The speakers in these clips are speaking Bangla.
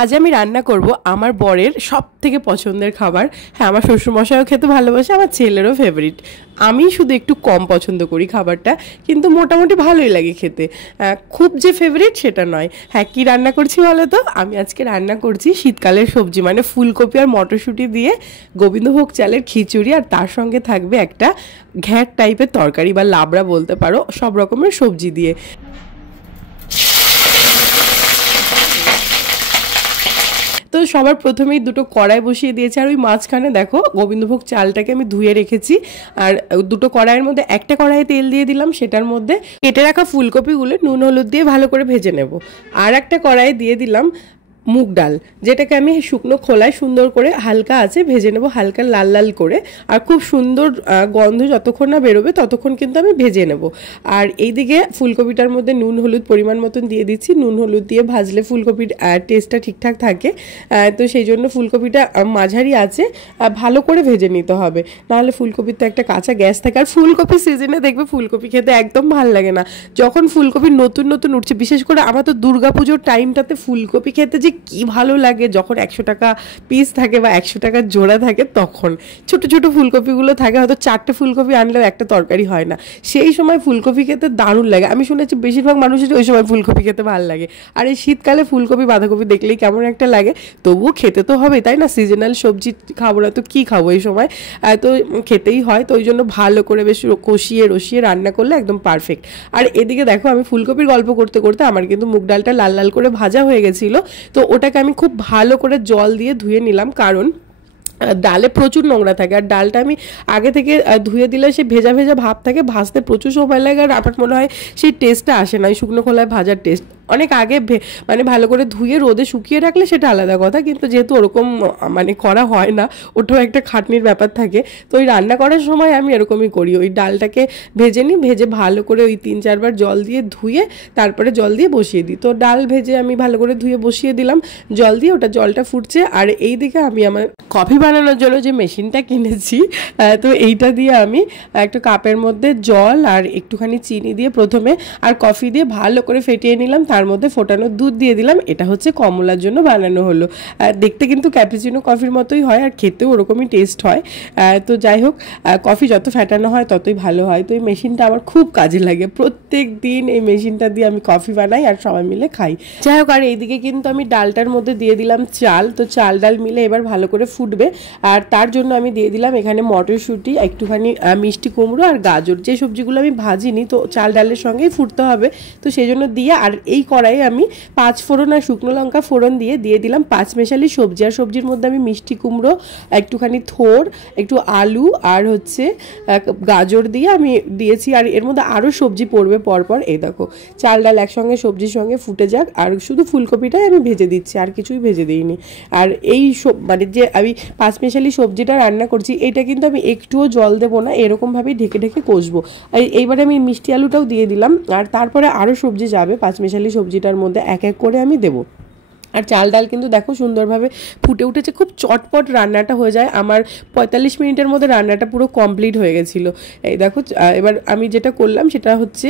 আজ আমি রান্না করব আমার বরের সবথেকে পছন্দের খাবার। হ্যাঁ, আমার শ্বশুরমশাইও খেতে ভালোবাসে, আমার ছেলেরও ফেভারিট। আমি শুধু একটু কম পছন্দ করি খাবারটা, কিন্তু মোটামুটি ভালোই লাগে খেতে। খুব যে ফেভারিট সেটা নয়। হ্যাঁ, কি রান্না করছি বলো তো? আমি আজকে রান্না করছি শীতকালের সবজি, মানে ফুলকপি আর মটরশুঁটি দিয়ে গোবিন্দভোগ চালের খিচুড়ি, আর তার সঙ্গে থাকবে একটা ঘ্যাট টাইপের তরকারি বা লাবড়া বলতে পারো, সব রকমের সবজি দিয়ে। তো সবার প্রথমেই দুটো কড়াই বসিয়ে দিয়েছি, আর ওই মাঝখানে দেখো গোবিন্দভোগ চালটাকে আমি ধুয়ে রেখেছি। আর দুটো কড়াইয়ের মধ্যে একটা কড়াইয়ে তেল দিয়ে দিলাম, সেটার মধ্যে কেটে রাখা ফুলকপিগুলো নুন হলুদ দিয়ে ভালো করে ভেজে নেব। আর একটা কড়াইয়ে দিয়ে দিলাম মুগ ডাল, যেটাকে আমি শুকনো খোলায় সুন্দর করে হালকা আছে ভেজে নেব, হালকা লাল লাল করে। আর খুব সুন্দর গন্ধ যতক্ষণ না বেরোবে ততক্ষণ কিন্তু আমি ভেজে নেব। আর এইদিকে ফুলকপিটার মধ্যে নুন হলুদ পরিমাণ মতন দিয়ে দিচ্ছি। নুন হলুদ দিয়ে ভাজলে ফুলকপির টেস্টটা ঠিকঠাক থাকে, তো সেই জন্য ফুলকপিটা মাঝারি আছে ভালো করে ভেজে নিতে হবে, নাহলে ফুলকপির তো একটা কাঁচা গ্যাস থাকে। আর ফুলকপির সিজনে দেখবে ফুলকপি খেতে একদম ভালো লাগে না, যখন ফুলকপি নতুন নতুন উঠছে। বিশেষ করে আমার তো দুর্গাপুজোর টাইমটাতে ফুলকপি খেতে যে কি ভালো লাগে, যখন 100 টাকা পিস থাকে বা 100 টাকা জোড়া থাকে, তখন ছোট ছোট ফুলকপিগুলো থাকে, হয়তো 4টে ফুলকপি আনলেও একটা তরকারি হয় না। সেই সময় ফুলকপি খেতে দারুণ লাগে। আমি শুনেছি বেশিরভাগ মানুষের ওই সময় ফুলকপি খেতে ভালো লাগে। আর এই শীতকালে ফুলকপি বাঁধাকপি দেখলেই কেমন একটা লাগে, তবুও খেতে তো হবে, তাই না? সিজনাল সবজি খাবো না তো কি খাবো এই সময়, তো খেতেই হয়। তো ওই জন্য ভালো করে বেশ কষিয়ে রসিয়ে রান্না করলে একদম পারফেক্ট। আর এদিকে দেখো আমি ফুলকপির গল্প করতে করতে আমার কিন্তু মুগ ডালটা লাল লাল করে ভাজা হয়ে গেছিলো। তো ওটাকে আমি খুব ভালো করে জল দিয়ে ধুয়ে নিলাম, কারণ ডালে প্রচুর নোংরা থাকে। আর ডালটা আমি আগে থেকে ধুয়ে দিলে সে ভেজা ভেজা ভাব থাকে, ভাজতে প্রচুর সময় লাগে, আর আমার মনে হয় সেই টেস্টটা আসে না, ওই শুকনো খোলায় ভাজার টেস্ট। অনেক আগে মানে ভালো করে ধুয়ে রোদে শুকিয়ে রাখলে সেটা আলাদা কথা, কিন্তু যেহেতু ওরকম মানে করা হয় না, ওটাও একটা খাটনির ব্যাপার থাকে। তো ওই রান্না করার সময় আমি এরকমই করি, ওই ডালটাকে ভেজে নিই, ভেজে ভালো করে ওই 3-4 বার জল দিয়ে ধুয়ে তারপরে জল দিয়ে বসিয়ে দিই। তো ডাল ভেজে আমি ভালো করে ধুয়ে বসিয়ে দিলাম জল দিয়ে, ওটা জলটা ফুটছে। আর এই দিকে আমি আমার কফি বানানোর জন্য যে মেশিনটা কিনেছি, তো এইটা দিয়ে আমি একটা কাপের মধ্যে জল আর একটুখানি চিনি দিয়ে প্রথমে আর কফি দিয়ে ভালো করে ফেটিয়ে নিলাম, তার মধ্যে ফোটানো দুধ দিয়ে দিলাম। এটা হচ্ছে কমলার জন্য বানানো হলো। দেখতে কিন্তু ক্যাপুচিনো কফির মতোই হয়, আর খেতেও ওরকমই টেস্ট হয়। তো যাই হোক, কফি যত ফেটানো হয় ততই ভালো হয়। তো এই মেশিনটা আমার খুব কাজে লাগে, প্রত্যেক দিন এই মেশিনটা দিয়ে আমি কফি বানাই আর সবাই মিলে খাই। যাই হোক, আর এইদিকে কিন্তু আমি ডালটার মধ্যে দিয়ে দিলাম চাল। তো চাল ডাল মিলে এবার ভালো করে ফুটবে, আর তার জন্য আমি দিয়ে দিলাম এখানে মটরশুঁটি, একটুখানি মিষ্টি কুমড়ো আর গাজর, যে সবজিগুলো আমি ভাজিনি, তো চাল ডালের সঙ্গেই ফুটতে হবে, তো সেই জন্য দিয়ে। আর এই কড়াইয়ে আমি 5 ফোড়ন আর শুকনো লঙ্কা ফোড়ন দিয়ে দিলাম 5 মেশালি সবজি। আর সবজির মধ্যে আমি মিষ্টি কুমড়ো, একটুখানি থোর, একটু আলু আর হচ্ছে গাজর দিয়ে আমি দিয়েছি। আর এর মধ্যে আরও সবজি পড়বে পরপর। এই দেখো চাল ডাল একসঙ্গে সবজির সঙ্গে ফুটে যাক, আর শুধু ফুলকপিটাই আমি ভেজে দিচ্ছি, আর কিছুই ভেজে দিইনি। আর এই মানে যে আমি 5 মেশালি সবজিটা রান্না করছি, এটা কিন্তু আমি একটুও জল দেবো না, এরকমভাবেই ঢেকে ঢেকে কষবো। এইবারে আমি মিষ্টি আলুটাও দিয়ে দিলাম, আর তারপরে আরও সবজি যাবে 5 মেশালি সবজিটার মধ্যে, এক এক করে আমি দেবো। আর চাল ডাল কিন্তু দেখো সুন্দরভাবে ফুটে উঠেছে, খুব চটপট রান্নাটা হয়ে যায়। আমার 45 মিনিটের মধ্যে রান্নাটা পুরো কমপ্লিট হয়ে গেছিলো। এই দেখো, এবার আমি যেটা করলাম সেটা হচ্ছে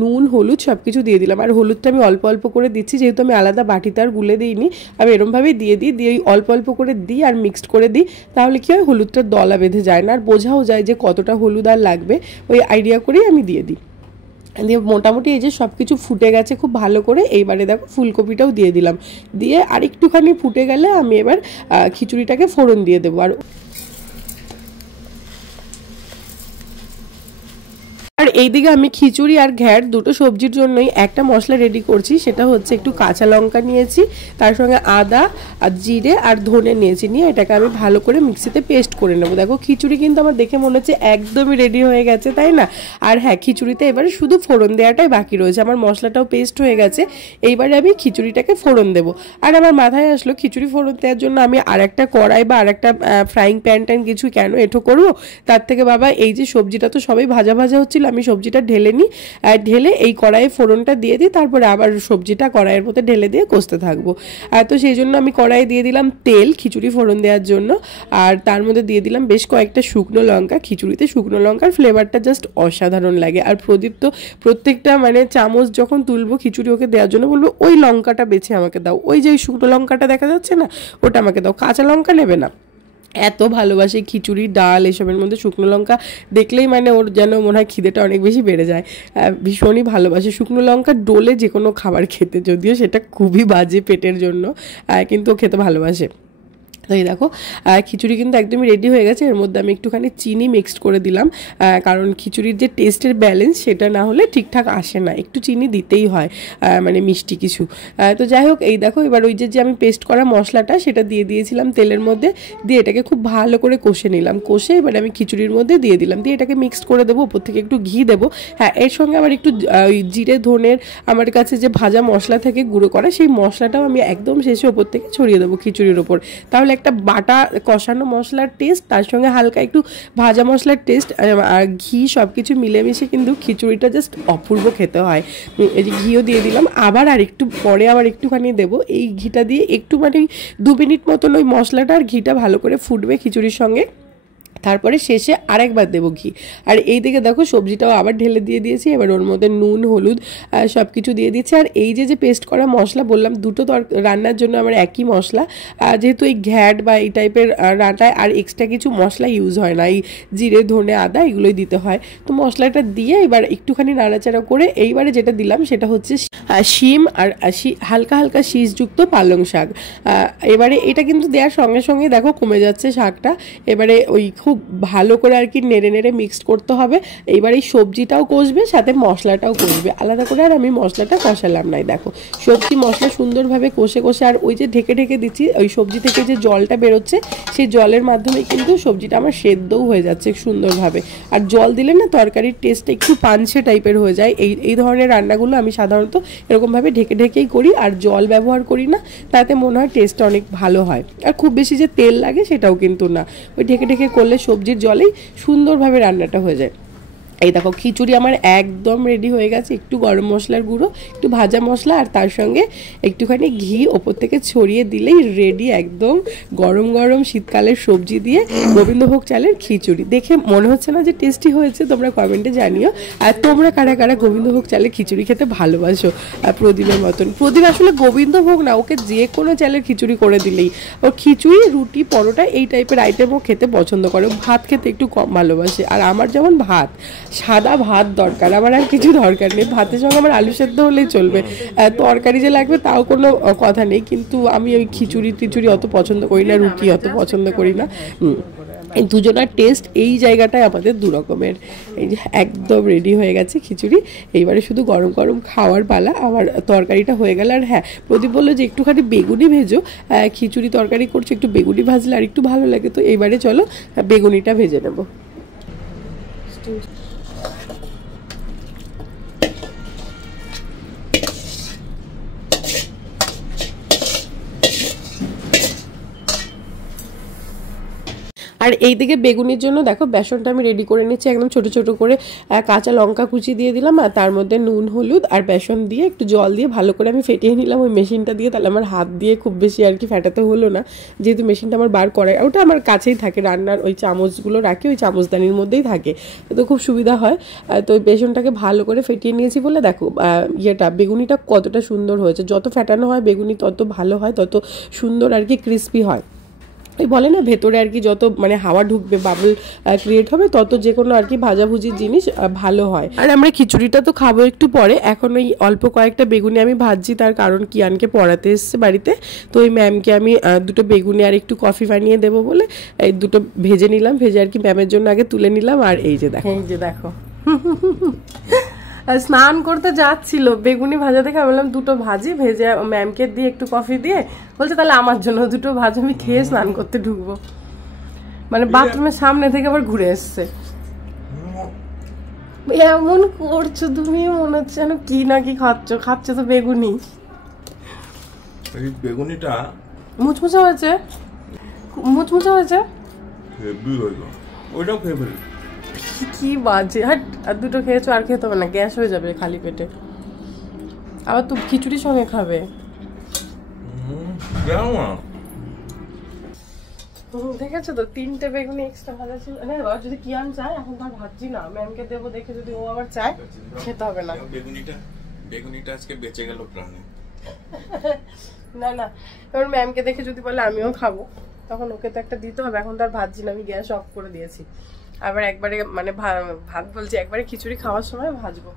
নুন হলুদ সব কিছু দিয়ে দিলাম। আর হলুদটা আমি অল্প অল্প করে দিচ্ছি, যেহেতু আমি আলাদা বাটিতে আর গুলে দিইনি, আমি এরমভাবেই দিয়ে ওই অল্প অল্প করে দিই আর মিক্সড করে দিই। তাহলে কি হয়, হলুদটা দলা বেঁধে যায় না, আর বোঝাও যায় যে কতটা হলুদ আর লাগবে, ওই আইডিয়া করেই আমি দিয়ে দিই। দিয়ে মোটামুটি এই যে সব কিছু ফুটে গেছে খুব ভালো করে। এইবারে দেখো ফুলকপিটাও দিয়ে দিলাম, দিয়ে আর একটুখানি ফুটে গেলে আমি এবার খিচুড়িটাকে ফোড়ন দিয়ে দেবো। আর এইদিকে আমি খিচুড়ি আর ঘ্যাট দুটো সবজির জন্যই একটা মশলা রেডি করছি, সেটা হচ্ছে একটু কাঁচা লঙ্কা নিয়েছি, তার সঙ্গে আদা আর জিরে আর ধনে নিয়েছি, নিয়ে এটাকে আমি ভালো করে মিক্সিতে পেস্ট করে নেবো। দেখো খিচুড়ি কিন্তু আমার দেখে মনে হচ্ছে একদমই রেডি হয়ে গেছে, তাই না? আর হ্যাঁ, খিচুড়িতে এবারে শুধু ফোড়ন দেওয়াটাই বাকি রয়েছে, আমার মশলাটাও পেস্ট হয়ে গেছে। এইবারে আমি খিচুড়িটাকে ফোড়ন দেবো। আর আমার মাথায় আসলো খিচুড়ি ফোড়ন দেওয়ার জন্য আমি আর একটা কড়াই বা আর একটা ফ্রাইং প্যান ট্যান কিছু কেন এঁটো করবো, তার থেকে বাবা এই যে সবজিটা তো সবাই ভাজা ভাজা হচ্ছিল, আমি সবজিটা ঢেলে নিই, ঢেলে এই কড়াইয়ে ফোড়নটা দিয়ে দিই, তারপরে আবার সবজিটা কড়াইয়ের মধ্যে ঢেলে দিয়ে কষতে থাকবো। তো সেই জন্য আমি কড়াইয়ে দিয়ে দিলাম তেল খিচুড়ি ফোড়ন দেওয়ার জন্য, আর তার মধ্যে দিয়ে দিলাম বেশ কয়েকটা শুকনো লঙ্কা। খিচুড়িতে শুকনো লঙ্কার ফ্লেভারটা জাস্ট অসাধারণ লাগে। আর প্রদীপ তো প্রত্যেকটা মানে চামচ যখন তুলবো খিচুড়ি ওকে দেওয়ার জন্য বলবো ওই লঙ্কাটা বেছে আমাকে দাও, ওই যে শুকনো লঙ্কাটা দেখা যাচ্ছে না ওটা আমাকে দাও, কাঁচা লঙ্কা নেবে না। এত ভালোবাসে খিচুড়ি ডাল এসবের মধ্যে শুকনো লঙ্কা দেখলেই মানে ওর যেন মনে হয় খিদেটা অনেক বেশি বেড়ে যায়। ভীষণই ভালোবাসে শুকনো লঙ্কা ডোলে যে কোনো খাবার খেতে, যদিও সেটা খুবই বাজে পেটের জন্য, কিন্তু ও খেতে ভালোবাসে। তো এই দেখো খিচুড়ি কিন্তু একদমই রেডি হয়ে গেছে। এর মধ্যে আমি একটুখানি চিনি মিক্সড করে দিলাম, কারণ খিচুড়ির যে টেস্টের ব্যালেন্স সেটা না হলে ঠিকঠাক আসে না, একটু চিনি দিতেই হয়, মানে মিষ্টি কিছু। তো যাই হোক এই দেখো এবার ওই যে আমি পেস্ট করা মশলাটা সেটা দিয়ে দিয়েছিলাম তেলের মধ্যে, দিয়ে এটাকে খুব ভালো করে কষে নিলাম। কষে এবার আমি খিচুড়ির মধ্যে দিয়ে দিলাম, দিয়ে এটাকে মিক্সড করে দেবো, উপর থেকে একটু ঘি দেবো। হ্যাঁ, এর সঙ্গে আবার একটু ওই জিরে ধনের আমার কাছে যে ভাজা মশলা থেকে গুঁড়ো করা সেই মশলাটাও আমি একদম শেষে ওপর থেকে ছড়িয়ে দেবো খিচুড়ির ওপর। তাহলে একটা বাটা কষানো মশলার টেস্ট, তার সঙ্গে হালকা একটু ভাজা মশলার টেস্ট আর ঘি সব কিছু মিলেমিশে কিন্তু খিচুড়িটা জাস্ট অপূর্ব খেতে হয়। এই যে ঘিও দিয়ে দিলাম, আবার আর একটু পরে আবার একটুখানি দেবো। এই ঘিটা দিয়ে একটু মানে 2 মিনিট মতন ওই মশলাটা আর ঘিটা ভালো করে ফুটবে খিচুড়ির সঙ্গে, তারপরে শেষে আরেকবার দেবো ঘি। আর এই দিকে দেখো সবজিটাও আবার ঢেলে দিয়ে দিয়েছি, এবার ওর মধ্যে নুন হলুদ সব কিছু দিয়ে দিচ্ছি। আর এই যে পেস্ট করা মশলা বললাম দুটো রান্নার জন্য আমার একই মশলা, যেহেতু এই ঘ্যাট বা এই টাইপের রান্নায় আর এক্সট্রা কিছু মশলা ইউজ হয় না, এই জিরে ধনে আদা এগুলোই দিতে হয়। তো মশলাটা দিয়ে এবার একটুখানি নাড়াচাড়া করে এইবারে যেটা দিলাম সেটা হচ্ছে শিম আর হালকা হালকা শীষযুক্ত পালং শাক। এবারে এটা কিন্তু দেওয়ার সঙ্গে সঙ্গে দেখো কমে যাচ্ছে শাকটা। এবারে ওই খুব ভালো করে আর কি নেড়ে নেড়ে মিক্সড করতে হবে। এইবার এই সবজিটাও কষবে সাথে মশলাটাও কষবে, আলাদা করে আর আমি মশলাটা কষালাম নাই। দেখো সবজি মশলা সুন্দরভাবে কষে কষে আর ওই যে ঢেকে ঢেকে দিচ্ছি, ওই সবজি থেকে যে জলটা বেরোচ্ছে সেই জলের মাধ্যমে কিন্তু সবজিটা আমার সেদ্ধও হয়ে যাচ্ছে সুন্দরভাবে। আর জল দিলে না তরকারির টেস্টটা একটু পাঞ্চে টাইপের হয়ে যায়। এই ধরনের রান্নাগুলো আমি সাধারণত এরকমভাবে ঢেকে ঢেকেই করি, আর জল ব্যবহার করি না, তাতে মনে হয় টেস্টটা অনেক ভালো হয়। আর খুব বেশি যে তেল লাগে সেটাও কিন্তু না, ওই ঢেকে ঢেকে করলে সবজির জলেই সুন্দরভাবে রান্নাটা হয়ে যায়। এই দেখো খিচুড়ি আমার একদম রেডি হয়ে গেছে। একটু গরম মশলার গুঁড়ো, একটু ভাজা মশলা আর তার সঙ্গে একটুখানি ঘি ওপর থেকে ছড়িয়ে দিলেই রেডি একদম গরম গরম শীতকালের সবজি দিয়ে গোবিন্দভোগ চালের খিচুড়ি। দেখে মনে হচ্ছে না যে টেস্টি হয়েছে? তোমরা কমেন্টে জানিও। আর তোমরা কারা কারা গোবিন্দভোগ চালের খিচুড়ি খেতে ভালোবাসো প্রদীপের মতন? প্রদীপ আসলে গোবিন্দভোগ না, ওকে যে কোনো চালের খিচুড়ি করে দিলেই, ওর খিচুড়ি রুটি পরোটা এই টাইপের আইটেমও খেতে পছন্দ করে, ভাত খেতে একটু কম ভালোবাসে। আর আমার যেমন ভাত, সাদা ভাত দরকার, আমার আর কিছু দরকার নেই। ভাতের সঙ্গে আমার আলু সেদ্ধ হলেই চলবে, তরকারি যে লাগবে তাও কোনো কথা নেই। কিন্তু আমি ওই খিচুড়ি টিচুড়ি অত পছন্দ করি না, রুটি অত পছন্দ করি না। এই দুজনের টেস্ট এই জায়গাটায় আমাদের দু রকমের। এই যে একদম রেডি হয়ে গেছে খিচুড়ি, এইবারে শুধু গরম গরম খাওয়ার পালা। আমার তরকারিটা হয়ে গেল। আর হ্যাঁ, প্রদীপ বললো যে একটুখানি বেগুনি ভেজো, খিচুড়ি তরকারি করছো একটু বেগুনি ভাজলে আর একটু ভালো লাগে। তো এইবারে চলো বেগুনিটা ভেজে নেবো। আর এইদিকে বেগুনির জন্য দেখো বেসনটা আমি রেডি করে নিচ্ছি একদম ছোট ছোট করে। কাঁচা লঙ্কা কুচি দিয়ে দিলাম, আর তার মধ্যে নুন হলুদ আর বেসন দিয়ে একটু জল দিয়ে ভালো করে আমি ফেটিয়ে নিলাম ওই মেশিনটা দিয়ে। তাহলে আমার হাত দিয়ে খুব বেশি আর কি ফেটাতে হলো না, যেহেতু মেশিনটা আমার বার করায়। ওটা আমার কাছেই থাকে, রান্নার ওই চামচগুলো রাখি ওই চামচদানির মধ্যেই থাকে, তো খুব সুবিধা হয়। তো ওই বেসনটাকে ভালো করে ফেটিয়ে নিয়েছি বলে দেখো বেগুনিটা কতটা সুন্দর হয়েছে। যত ফেটানো হয় বেগুনি তত ভালো হয়, তত সুন্দর আর কি ক্রিস্পি হয়। এই বলে না ভেতরে আর কি যত মানে হাওয়া ঢুকবে, বাবল ক্রিয়েট হবে, তত যে কোনো আর কি ভাজাভুজির জিনিস ভালো হয়। আর আমরা খিচুড়িটা তো খাবো একটু পরে, এখন ওই অল্প কয়েকটা বেগুনি আমি ভাজছি, তার কারণ কিয়ানকে পড়াতে এসছে বাড়িতে। তো ওই ম্যামকে আমি দুটো বেগুনি আর একটু কফি বানিয়ে দেবো বলে এই দুটো ভেজে নিলাম, ভেজে আর কি ম্যামের জন্য আগে তুলে নিলাম। আর এই যে দেখো স্নান করতে যাচ্ছিল, বেগুনি ভাজা দেখে আমি বললাম দুটো ভাজি ভেজে ম্যামকে দিয়ে একটু কফি দিয়ে, বলছে তাহলে আমার জন্য দুটো ভাজি, আমি খেয়ে স্নান করতে ঢুকবো। মানে বাথরুমের সামনে থেকে আবার ঘুরে এসছে। এমন করছো তুমি, মনে হচ্ছে যেন কি না কি খাচ্ছ তো বেগুনি। বেগুনিটা মুচমুচা হয়েছে, মুচমুচা হয়েছে। ওইটাও ফেভারিট। কি বাজে, হাট। আর দুটো খেয়েছো, আর খেতে হবে না, গ্যাস হয়ে যাবে খালি পেটে। আবার তুমি খিচুড়ির সঙ্গে খাবে। ঠিক আছে তো, 3টে বেগুনি এক্সট্রা ভাজা ছিল। যদি কিয়ান চায়, এখন তো আর ভাজছি না, ম্যামকে দেবো দেখে, যদি ও আবার চায় খেতে হবে না। বেগুনিটা আজকে বেঁচে গেল প্রাণে। না না, এবার ম্যামকে দেখে যদি বলে আমিও খাবো, তখন ওকে তো একটা দিতে হবে। এখন তো আর ভাজছি না, আমি গ্যাস অফ করে দিয়েছি। আবার একবারে মানে ভাত বলছি, একবারে খিচুড়ি খাওয়ার সময় ভাজবো।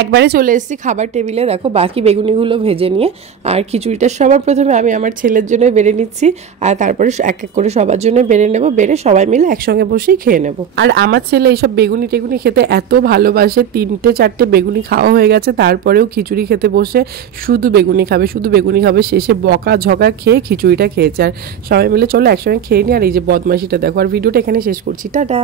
একবারে চলে এসেছি খাবার টেবিলে, দেখো বাকি বেগুনিগুলো ভেজে নিয়ে। আর খিচুড়িটা সবার প্রথমে আমি আমার ছেলের জন্য বেড়ে নিচ্ছি, আর তারপরে এক এক করে সবার জন্য বেড়ে নেব, বেড়ে সবাই মিলে একসঙ্গে বসেই খেয়ে নেব। আর আমার ছেলে এইসব বেগুনি টেগুনি খেতে এত ভালোবাসে, 3টে-4টে বেগুনি খাওয়া হয়ে গেছে, তারপরেও খিচুড়ি খেতে বসে শুধু বেগুনি খাবে, শুধু বেগুনি খাবে। শেষে বকা ঝকা খেয়ে খিচুড়িটা খেয়েছে। আর সবাই মিলে চলো একসঙ্গে খেয়ে নিই। আর এই যে বদমাইশিটা দেখো। আর ভিডিওটা এখানে শেষ করছি, টাটা।